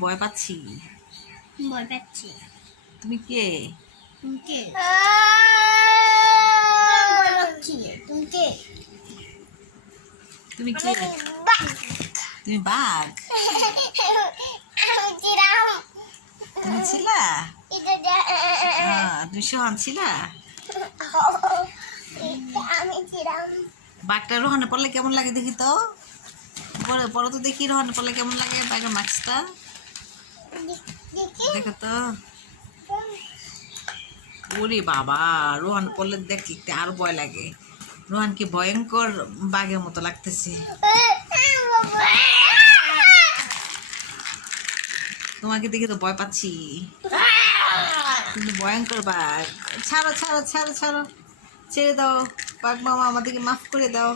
ভয় পাচ্ছি। ভয় পাচ্ছি। তুমি কে? তুমি কে? ভয় পাচ্ছি। তুমি কে? তুমি কে? তুমি বাঘ? আমি ছিলাম। তুমি ছিলা? তুমি সোহান ছিলা? আমি ছিলাম। বাঘটা রোহানে পড়লে কেমন লাগে দেখি তো। পরে পরে তো দেখি রোহানে পড়লে কেমন লাগে বাঘের মাছটা। দেখো তো। ওরে বাবা, রোহান পড়লে দেখতে আরো ভয় লাগে। রোহানকে ভয়ঙ্কর বাঘের মতো লাগতেছে। তোমাকে দেখে তো ভয় পাচ্ছি। কিন্তু ভয়ঙ্কর বাঘ। ছাড়ো ছাড়ো ছাড়ো ছাড়ো, ছেড়ে দাও। বাঘ মামা আমাদেরকে মাফ করে দাও।